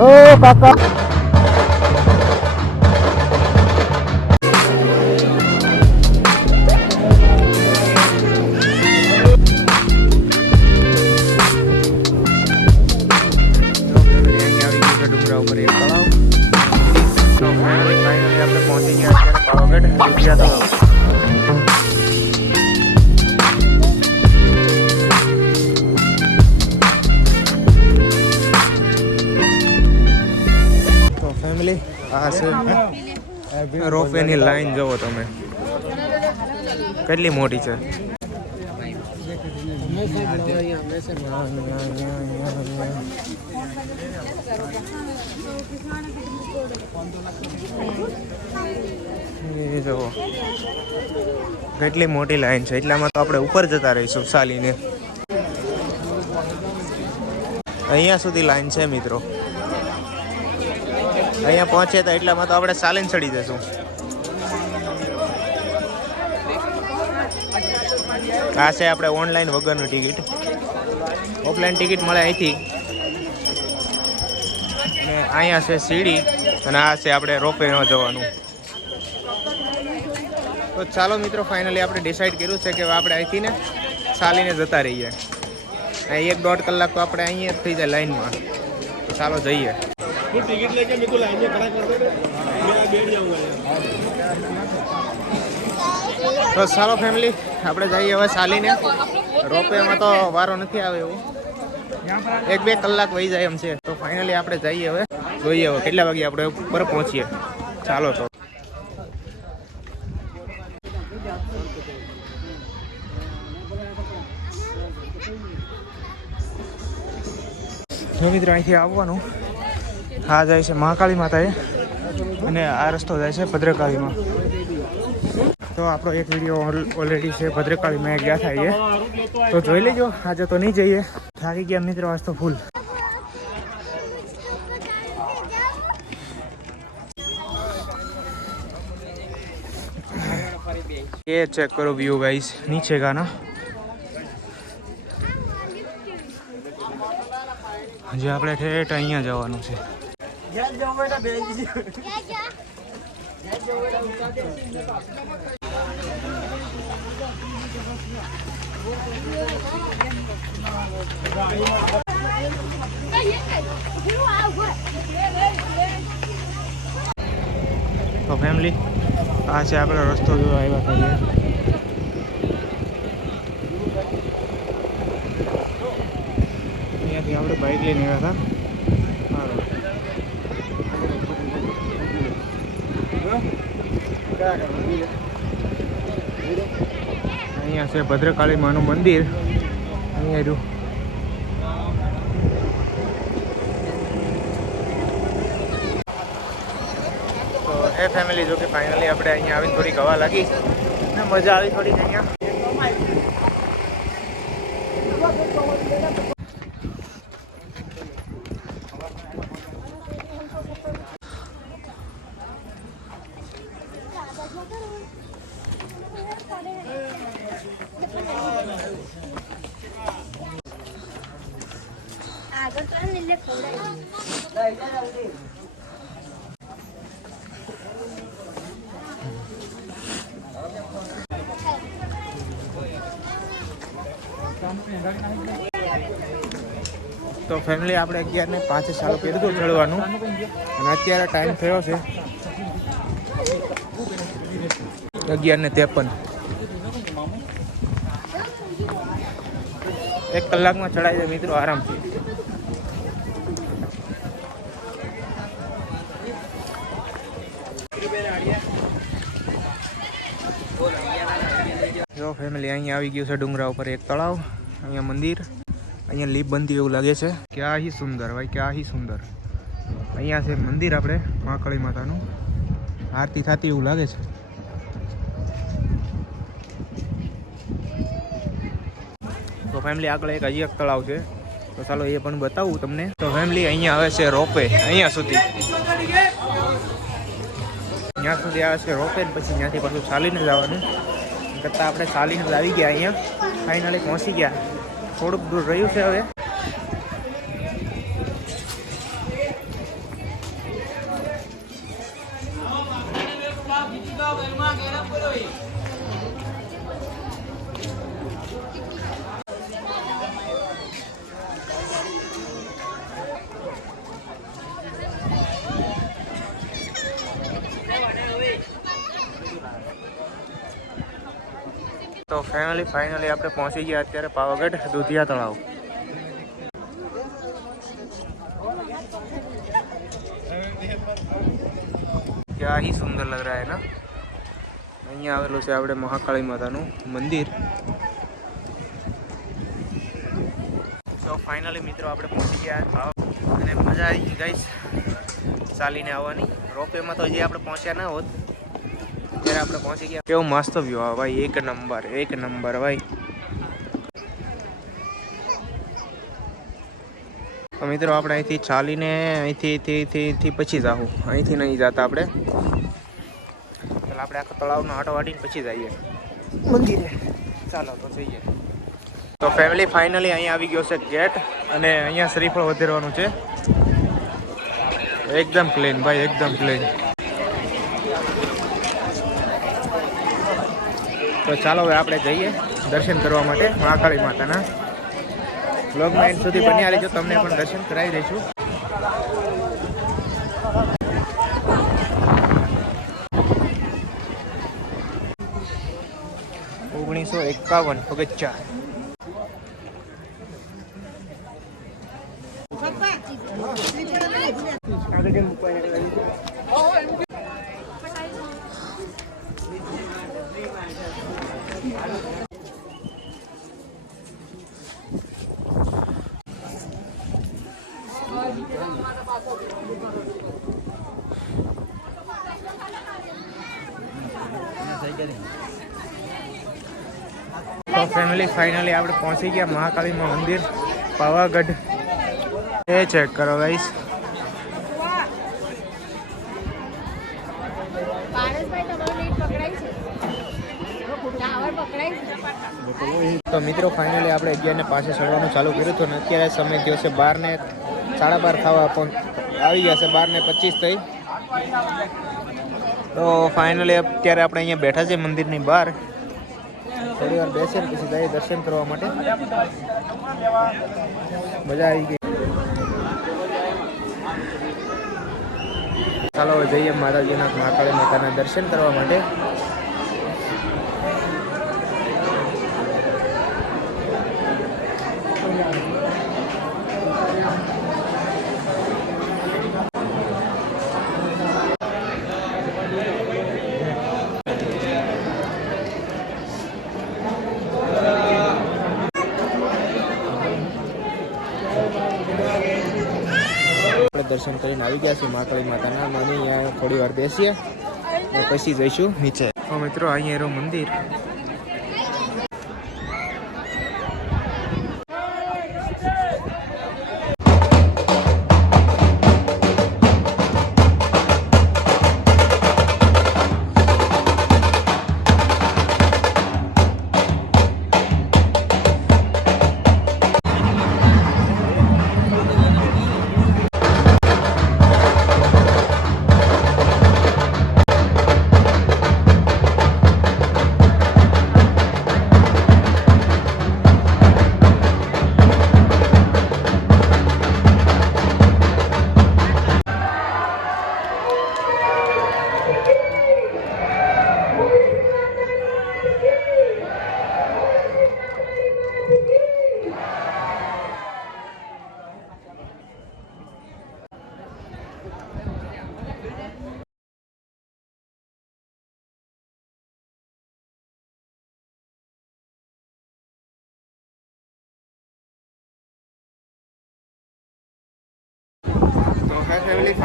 ઓ કાકા ફેમિલી આ છે રોપવેની લાઈન જુઓ તમે. કેટલી મોટી છે? જુઓ. કેટલી મોટી લાઈન છે. એટલામાં તો આપણે ઉપર જતા રહીશું ચાલીને અહીંયા સુધી લાઈન છે મિત્રો. અહીંયા પહોંચે તો એટલામાં તો આપણે ચાલીને ચડી જશું આ છે આપણે ઓનલાઈન વગરનું ટિકિટ. ઓફલાઈન ટિકિટ મળે અહીંથી. અને અહીંયા છે સીડી અને આ છે આપણે રોપવે ન જવાનું. તો ચાલો મિત્રો ફાઇનલી આપણે ડિસાઈડ કર્યું છે કે આપણે અહીંથી ને ચાલીને જતા રહીએ. એક દોઢ કલાક તો આપણે અહીંયા થઈ જાય લાઈનમાં ચાલો જઈએ. तू टिकट लेके मेरे को लाइन में खड़ा कर दे मैं बैठ जाऊंगा यार તો ચાલો ફેમિલી આપણે જઈએ હવે ચાલીને રોપવેમાં તો વારો નથી આવે એવું એક બે કલાક વહી જાય એમ છે તો ફાઇનલી આપણે જઈએ હવે જોઈએ હવે કેટલા વાગે આપણે ઉપર પહોંચીએ ચાલો તો જો મિત્રો અહીંથી આવવાનું આ જાય છે મહાકાળી માતાએ અને આ રસ્તો જાય છે ભદ્રકાળીમાં તો આપણો એક વિડીયો ઓલરેડી છે ભદ્રકાળીમાં ગયા થાય તો જોઈ લેજો આજે તો નહીં જઈએ થાકી ગયા મિત્રો આજ તો ફૂલ ये चेक करो व्यू गाइस नीचे का ना હજી આપણે ઠેઠ અહીંયા જવાનું છે તો ફેમિલી આ છે આપણો રસ્તો જો આવ્યા કરીએ. અહીંયાથી આપણે બાઇક લઈને આવ્યા હતા. અહીંયા છે ભદ્રકાળી માનું મંદિર. અહીંયા રહ્યું તો એ ફેમિલી જો કે ફાઇનલી આપણે અહીંયા આવીને થોડી હવા લાગી. મજા આવી થોડીક અહીંયા. તો ફેમિલી આપણે અગિયાર ને પાંચે ચાલુ હતું ચડવાનું. અને અત્યારે ટાઈમ થયો છે અગિયાર ને ત્રેપન. એક કલાકમાં ચડાય જાય મિત્રો આરામથી. જો ફેમિલી અહીંયા આવી ગયું છે ડુંગરા ઉપર એક તળાવ, અહીંયા મંદિર. અહીંયા લીપ બનતી એવું લાગે છે. ક્યાં હી સુંદર ભાઈ ક્યાં હી સુંદર. અહીંયા છે મંદિર આપણે મહાકાળી માતાનું. આરતી થતી એવું લાગે છે. તો ફેમિલી આગળ એક હજી એક તળાવ છે. તો ચાલો એ પણ બતાવું તમને. તો ફેમિલી અહીંયા આવે છે રોપે અહીંયા સુધી. ત્યાં સુધી આવે છે રોપે પછી ત્યાંથી પાછું ચાલીને જવાનું. કરતાં આપણે ચાલીને જ આવી ગયા અહીંયા. ફાઇનલી પહોંચી ગયા. થોડુંક દૂર રહ્યું છે હવે. બીજી ફાઇનલી ફાઇનલી આપણે પહોંચી ગયા અત્યારે પાવાગઢ દુધિયા તળાવ. ક્યાં હી સુંદર લગ રહ્યા હે ના? અહીંયા આવેલું છે આપણે મહાકાળી માતાનું મંદિર. તો ફાઇનલી મિત્રો આપણે પહોંચી ગયા અને મજા આવી ગઈ ગાઈસ ચાલીને આવવાની. રોપવેમાં તો હજી આપણે પહોંચ્યા ના હોત. ત્યારે આપણે પહોંચી ગયા. કેવો મસ્ત વ્યૂ આવે ભાઈ એક નંબર એક નંબર ભાઈ. તો મિત્રો આપણે અહીંથી ચાલીને અહીંથી પછી જાવું અહીંથી નહીં જતા આપણે. ચાલો આપણે આખા તળાવનો આટો વાટીને પછી જઈએ. મંદિરે. ચાલો તો જઈએ. તો ફેમિલી ફાઇનલી અહીંયા આવી ગયો છે ગેટ અને અહીંયા શ્રીફળ વધેરવાનું છે. એકદમ પ્લેન ભાઈ એકદમ પ્લેન તો ચાલો હવે આપણે જઈએ દર્શન કરવા માટે મહાકાળી માતાના. બ્લોગ એન્ડ સુધી બન્યા રહેજો, તમને પણ દર્શન કરાવી દઈશું. ઓગણીસો એકાવન, પગથિયા. તો ફાઇનલી આપણે પહોંચી ગયા મહાકાળીમાં મંદિર, પાવાગઢ. એ ચેક કરો ટાવર તો મિત્રો ફાઇનલી આપણે અગિયારને પાસે ચડવાનું ચાલુ કર્યું હતું ને અત્યારે સમય થયો છે બારને, સાડા બાર થવા પણ આવી ગયા છે બારને પચીસ થઈ. તો ફાઇનલી અત્યારે આપણે અહીંયા બેઠા છે મંદિરની બહાર. થોડી વાર બેસીને પછી જઈએ દર્શન કરવા માટે. મજા આવી ગઈ. ચાલો જઈએ માતાજીના મહાકાળી માતાના દર્શન કરવા માટે. દર્શન કરીને આવી ગયા છીએ મહાકાળી માતાના. અને અહીંયા થોડી વાર બેસીએ પછી જઈશું નીચે. મિત્રો, અહીંયા એનું મંદિર.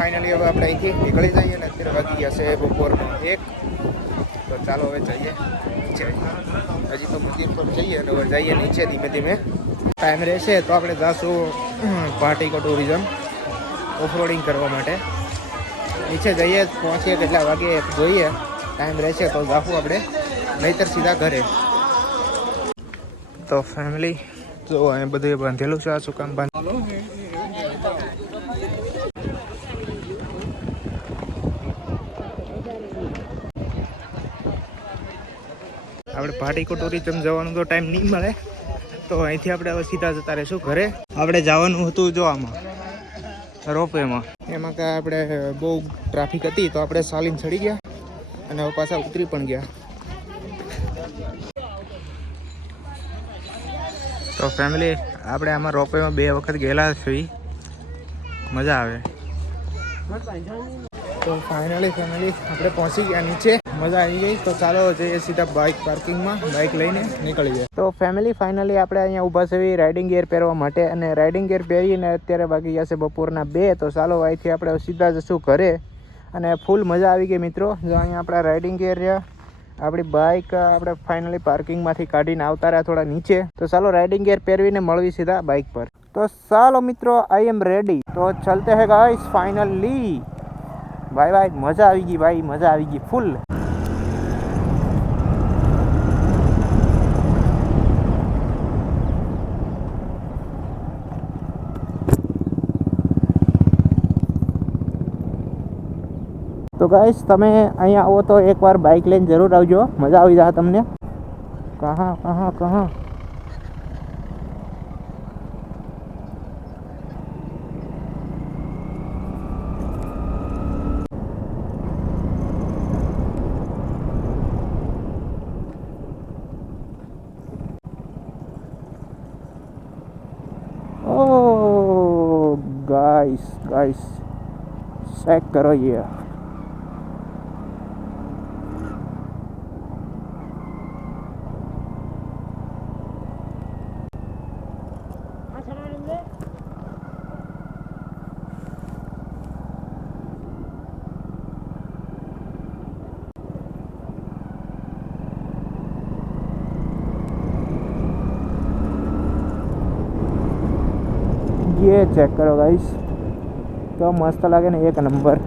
ફાઇનલી હવે આપણે અહીંથી નીકળી જઈએ ને અત્યારે વાગી ગયા છે બપોરનો એક. તો ચાલો હવે જઈએ. નીચે હજી તો મંદિર પર જઈએ અને હવે જઈએ નીચે ધીમે ધીમે. ટાઈમ રહેશે તો આપણે જઈશું પાર્ટીકો ટુરિઝમ ઓફરોડિંગ કરવા માટે. નીચે જઈએ, પહોંચીએ કેટલા વાગે જોઈએ. ટાઈમ રહેશે તો જાશું આપણે. નહીતર સીધા ઘરે. તો ફેમિલી જો અહીં બધું બાંધેલું છે, આ શું કામ બાંધ આપણે ભાટીકો ટુરિઝમ જવાનું તો ટાઈમ નહીં મળે. તો અહીંથી આપણે હવે સીધા જતા રહીશું ઘરે. આપણે જવાનું હતું જો આમાં, રોપવેમાં. એમાં કાંઈ આપણે બહુ ટ્રાફિક હતી તો આપણે સાલીન ચડી ગયા અને હવે પાછા ઉતરી પણ ગયા. તો ફેમિલી આપણે આમાં રોપવેમાં બે વખત ગયેલા છીએ. મજા આવે. તો ફાઇનલી ફેમિલી આપણે પહોંચી ગયા નીચે. મજા આવી ગઈ. તો ચાલો જઈએ સીધા બાઇક પાર્કિંગમાં બાઇક લઈને નીકળી જાય તો ફેમિલી ફાઇનલી આપણે અહીંયા ઊભા છે રાઇડિંગ ગિયર પહેરવા માટે. અને રાઇડિંગ ગિયર પહેરીને અત્યારે બાકી ગયા છે બપોરના બે. તો ચાલો અહીંથી આપણે સીધા જશું ઘરે. અને ફૂલ મજા આવી ગઈ મિત્રો. જો અહીંયા આપણા રાઇડિંગ ગિયર રહ્યા આપણી બાઇક આપણે ફાઇનલી પાર્કિંગમાંથી કાઢીને આવતા રહ્યા થોડા નીચે. તો ચાલો રાઇડિંગ ગિયર પહેરવીને મળવી સીધા બાઇક પર. તો ચાલો મિત્રો આઈ એમ રેડી તો ચલતે હે ગાઈસ ફાઇનલી ભાઈ ભાઈ મજા આવી ગઈ ભાઈ, મજા આવી ગઈ ફૂલ તો ગાઈસ તમે અહીંયા આવો તો એકવાર બાઇક લઈને જરૂર આવજો મજા આવી જાય તમને કહા કહા કહા Oh, guys, guys, चेक करो ये ચેક કરો ગાઈશ તો મસ્ત લાગે ને એક નંબર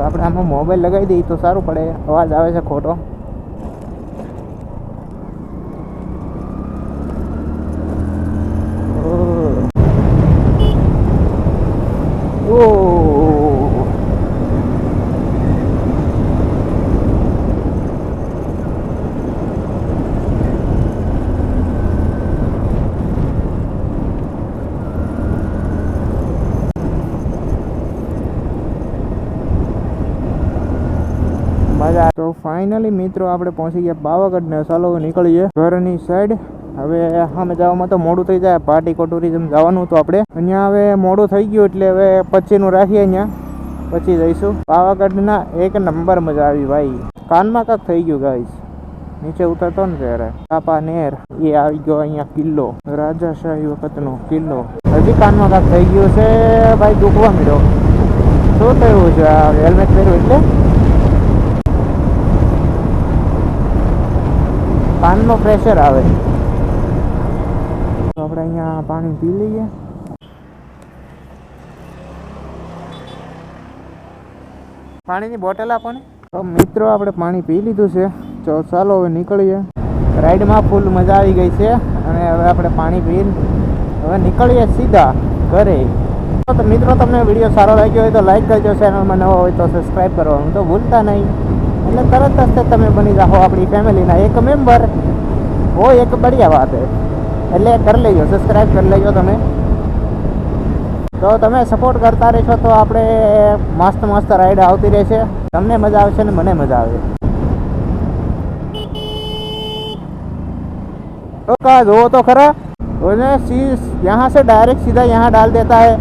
આપણે આમાં મોબાઈલ લગાવી દઈએ તો સારું પડે. અવાજ આવે છે ખોટો. મજા તો ફાઇનલી મિત્રો આપણે પહોંચી ગયા પાવાગઢ ને ચાલો નીકળીએ ઘરની સાઈડ હવે સામે જવામાં તો મોડું થઈ જાય. પાર્ટી ટુરિઝમ જવાનું તો આપણે. અહીંયા હવે મોડું થઈ ગયું એટલે હવે પછીનું રાખીએ અહીંયા. પછી જઈશું. પાવાગઢના એક નંબર મજા આવી ભાઈ. કાનમાં કાંક થઈ ગયું ગાઈસ નીચે ઉતરતો ને ત્યારે. કાપા નેર. એ આવી ગયો અહીંયા કિલ્લો. રાજાશાહી વખતનો કિલ્લો. હજી કાનમાં કાંક થઈ ગયું છે. ભાઈ દુખવા મળ્યો શું થયું છે? આ હેલ્મેટ પહેર્યું એટલે? કાનનો પ્રેશર આવે. તો આપણે અહીંયા પાણી પી લઈએ. પાણીની બોટલ આપો મિત્રો, આપણે પાણી પી લીધું છે. તો ચાલો હવે નીકળીએ. રાઈડમાં ફૂલ મજા આવી ગઈ છે અને હવે આપણે પાણી પીને હવે નીકળીએ સીધા ઘરે. તો મિત્રો, તમને વીડિયો સારો લાગ્યો હોય તો લાઈક કરજો. ચેનલમાં નવો હોય તો સબસ્ક્રાઈબ કરવાનું તો ભૂલતા નહીં. એટલે તરત જ તમે બની જાઓ આપણી ફેમિલીના એક મેમ્બર ઓ એક બઢિયા વાત હે એટલે કરી લેજો સબસ્ક્રાઈબ કરી લેજો તમે તો તમે સપોર્ટ કરતા રહેશો તો આપણે મસ્ત મસ્ત રાઈડ આવતી રહેશે તમને મજા આવશે ને મને મજા આવે तो कहा दो तो खरा उन्हें सी- यहाँ से डायरेक्ट सीधा यहाँ डाल देता है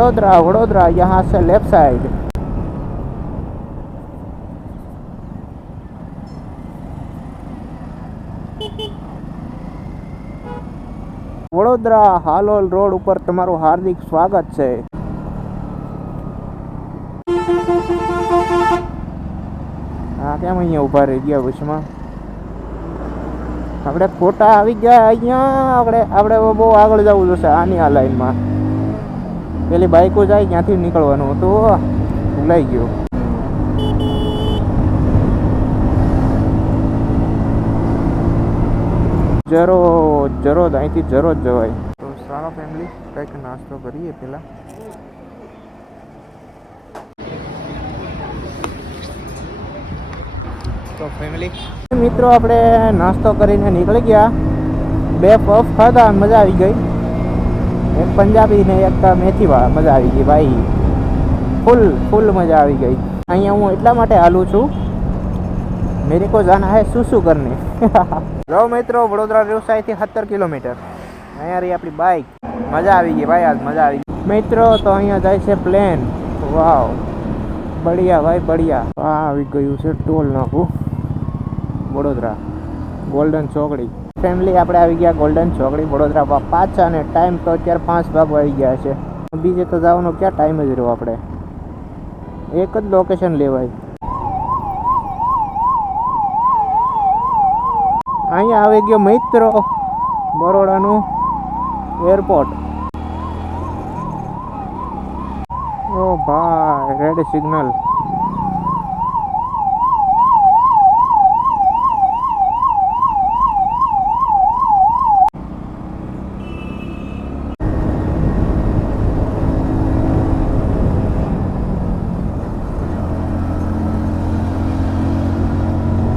वडोदरा वडोदरा यहाँ से left side Vadodara Halol road ઉપર તમારું હાર્દિક સ્વાગત છે હા કેમ અહીંયા ઊભા રહી ગયા બસમાં આપણે ખોટા આવી ગયા અહીંયા આપણે આપણે બહુ આગળ જવું જોશે આની આ લાઈનમાં પેલી બાઈકો જાય ક્યાંથી નીકળવાનું તો ભૂલાઈ ગયો. જરો જરો અહીંથી જરો જ જવાય. તો સારો ફેમિલી કંઈક નાસ્તો કરીએ પેલા તો ફેમિલી મિત્રો આપણે નાસ્તો કરીને નીકળી ગયા. બે પફ ખાધા મજા આવી ગઈ. એક પંજાબી ને એક મેથીવાળા, મજા આવી ગઈ ભાઈ. ફૂલ ફૂલ મજા આવી ગઈ. અહીંયા હું એટલા માટે હાલું છું, મેરે કો જાના હે શું શું કરને? રહો મિત્રો, વડોદરા વ્યવસાયથી સત્તર કિલોમીટર. અહીંયા રહી આપણી બાઇક મજા આવી ગઈ ભાઈ, આજ મજા આવી ગઈ. મિત્રો, તો અહીંયા જાય છે પ્લેન. વાવ. બઢિયા ભાઈ, બઢિયા. આ આવી ગયું છે ટોલ નાખું. વડોદરા. ગોલ્ડન ચોકડી. ફેમિલી આપણે આવી ગયા ગોલ્ડન ચોકડી, વડોદરા પાછા અને ટાઈમ તો અત્યારે પાંચ ભાગ આવી ગયા છે. બીજે તો જવાનો ક્યાં ટાઈમ જ રહ્યો આપણે? એક જ લોકેશન લેવાય. અહીંયા આવી ગયો મિત્રો, બરોડાનું એરપોર્ટ ઓ ભાઈ રેડ સિગ્નલ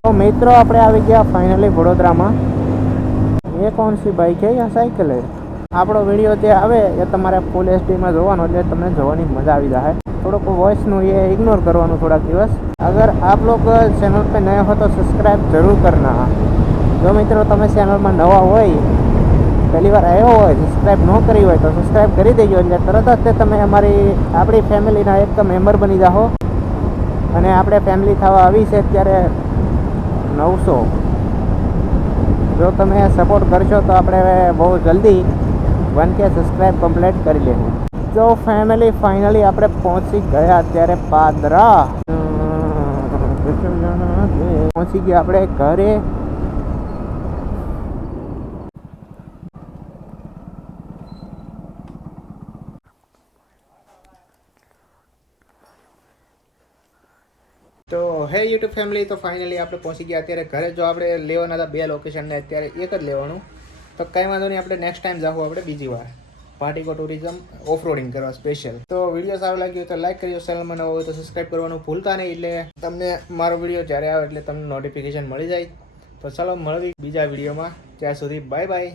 તો મિત્રો, આપણે આવી ગયા ફાઇનલી વડોદરામાં. એ કોણ સી બાઇક હે યા સાયકલ હે આપણો વીડિયો જે આવે એ તમારે ફૂલ એચડીમાં જોવાનો, એટલે તમને જોવાની મજા આવી જાય થોડોક વોઇસનું એ ઇગ્નોર કરવાનું થોડાક દિવસ. અગર આપ લોકો ચેનલ પર નયા હો તો સબસ્ક્રાઇબ જરૂર કરના જો મિત્રો, તમે ચેનલમાં નવા હોય, પહેલી વાર આવ્યો હોય સબસ્ક્રાઈબ ન કરી હોય તો સબસ્ક્રાઇબ કરી દેજો, એટલે તરત જ તે તમે અમારી, આપણી ફેમિલીના એક મેમ્બર બની જાઓ અને આપણે ફેમિલી થવા આવી છે, ત્યારે નવસો. જો તમે સપોર્ટ કરશો તો આપણે બહુ જલ્દી વન કે સબસ્ક્રાઈબ કમ્પ્લીટ કરી લેવું જો ફેમિલી ફાઇનલી આપણે પહોંચી ગયા અત્યારે પાદરા. પહોંચી ગયા આપણે ઘરે તો હે યુટ્યુબ ફેમિલી તો ફાઇનલી આપણે પહોંચી ગયા. અત્યારે ઘરે જો આપણે લેવાના હતા બે લોકેશનને અત્યારે એક જ લેવાનું. તો કંઈ વાંધો નહીં, આપણે નેક્સ્ટ ટાઈમ જાવું આપણે બીજી વાર. પાર્ટીકો ટુરિઝમ ઓફરોડિંગ કરવા સ્પેશિયલ તો વીડિયો સારો લાગ્યો તો લાઈક કરજો ચેનલમાં નવો હોય તો સબસ્ક્રાઈબ કરવાનું ભૂલતા નહીં. એટલે તમને મારો વીડિયો જ્યારે આવે એટલે તમને નોટિફિકેશન મળી જાય. તો ચાલો મળવી બીજા વિડીયોમાં ત્યાં સુધી બાય બાય